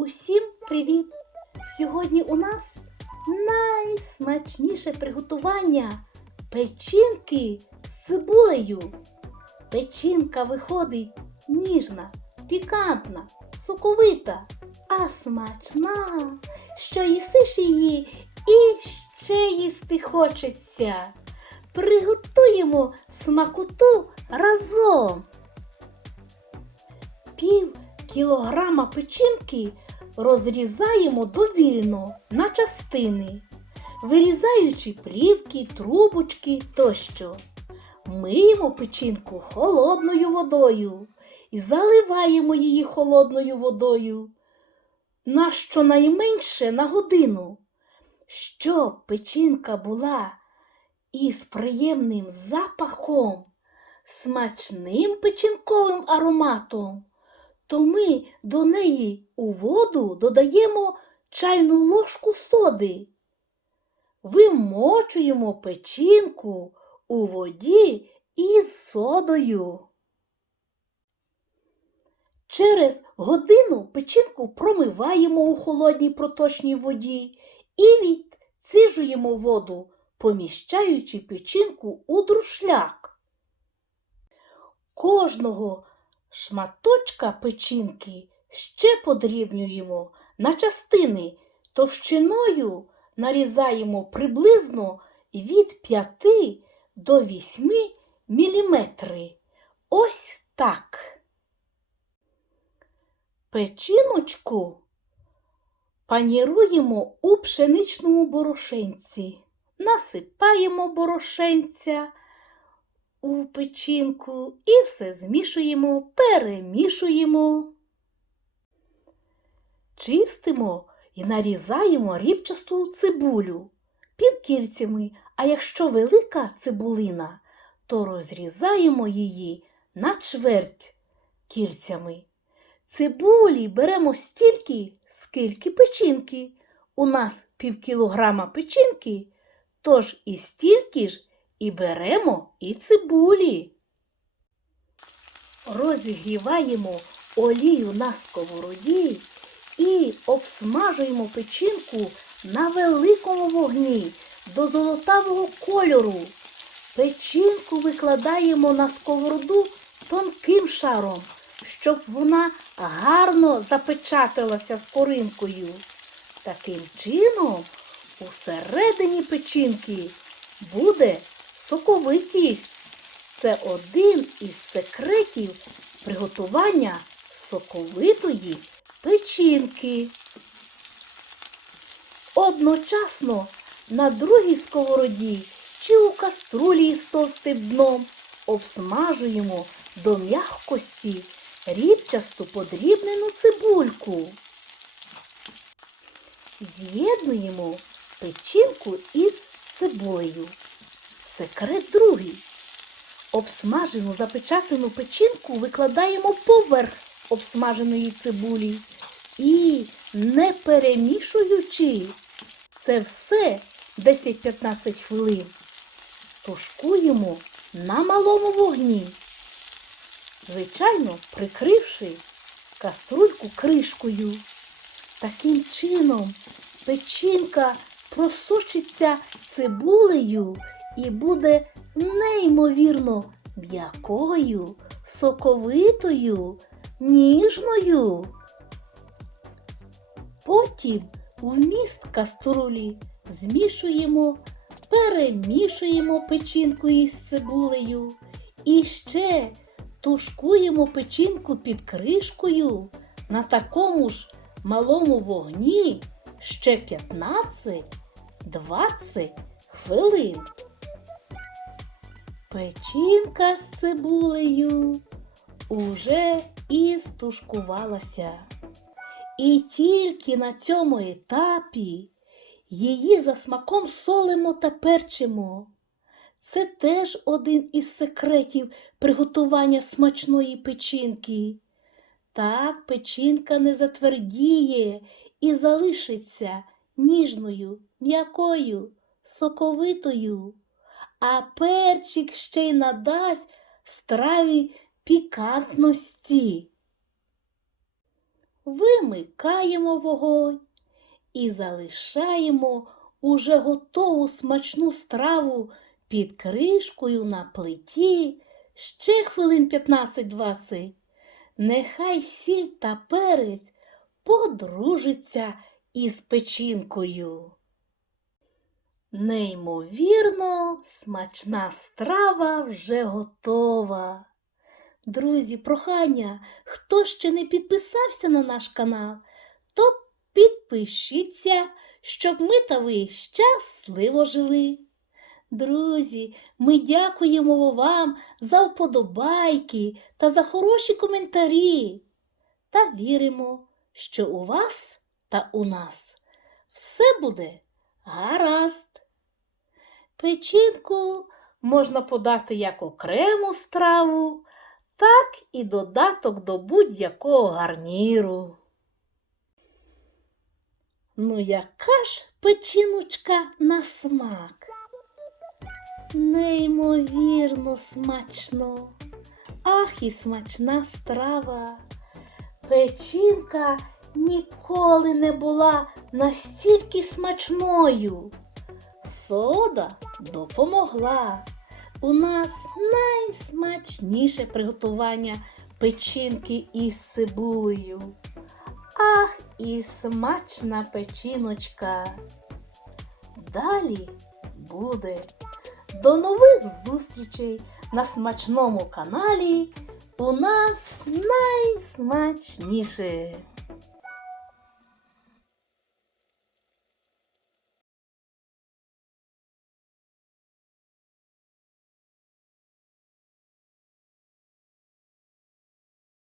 Усім привіт! Сьогодні у нас найсмачніше приготування печінки з цибулею. Печінка виходить ніжна, пікантна, соковита, а смачна, що їсиш її і ще їсти хочеться. Приготуємо смакоту разом. Пів кілограма печінки розрізаємо довільно на частини, вирізаючи плівки, трубочки тощо. Миємо печінку холодною водою і заливаємо її холодною водою на щонайменше на годину, щоб печінка була із приємним запахом, смачним печінковим ароматом то ми до неї у воду додаємо чайну ложку соди. Вимочуємо печінку у воді із содою. Через годину печінку промиваємо у холодній проточній воді і відсижуємо воду, поміщаючи печінку у друшляк. Кожного Шматочка печінки ще подрібнюємо на частини, товщиною нарізаємо приблизно від 5 до 8 міліметри. Ось так. Печіночку паніруємо у пшеничному борошенці, насипаємо борошенця у печінку і все змішуємо, перемішуємо. Чистимо і нарізаємо рібчасту цибулю півкільцями, а якщо велика цибулина, то розрізаємо її на чверть кільцями. Цибулі беремо стільки, скільки печінки. У нас пів кілограма печінки, тож і стільки ж і беремо і цибулі. Розігріваємо олію на сковороді і обсмажуємо печінку на великому вогні до золотавого кольору. Печінку викладаємо на сковороду тонким шаром, щоб вона гарно запечаталася з коринкою. Таким чином, усередині печінки буде соковитість. Це один із секретів приготування соковитої печінки. Одночасно на другій сковороді чи у каструлі із товстим дном обсмажуємо до м'якості рібчасту подрібнену цибульку. З'єднуємо печінку із цибулею. Секрет другий. Обсмажену запечатану печінку викладаємо поверх обсмаженої цибулі і, не перемішуючи, це все 10-15 хвилин тушкуємо на малому вогні, звичайно, прикривши каструльку кришкою. Таким чином печінка просочиться цибулею і буде неймовірно м'якою, соковитою, ніжною. Потім у міст каструлі змішуємо, перемішуємо печінку із цибулею і ще тушкуємо печінку під кришкою на такому ж малому вогні ще 15-20 хвилин. Печінка з цибулею уже і стушкувалася. І тільки на цьому етапі її за смаком солимо та перчимо. Це теж один із секретів приготування смачної печінки. Так печінка не затвердіє і залишиться ніжною, м'якою, соковитою, а перчик ще й надасть страві пікантності. вимикаємо вогонь і залишаємо уже готову смачну страву під кришкою на плиті ще хвилин 15-20. Нехай сіль та перець подружиться із печінкою. Неймовірно, смачна страва вже готова. Друзі, прохання, хто ще не підписався на наш канал, то підпишіться, щоб ми та ви щасливо жили. Друзі, ми дякуємо вам за вподобайки та за хороші коментарі та віримо, що у вас та у нас все буде гаразд. Печінку можна подати як окрему страву, так і додаток до будь-якого гарніру. Ну, яка ж печіночка на смак? Неймовірно смачно. Ах, і смачна страва. Печінка ніколи не була настільки смачною. Сода допомогла. У нас найсмачніше приготування печінки із цибулею. Ах, і смачна печіночка. Далі буде. До нових зустрічей на смачному каналі. У нас найсмачніше.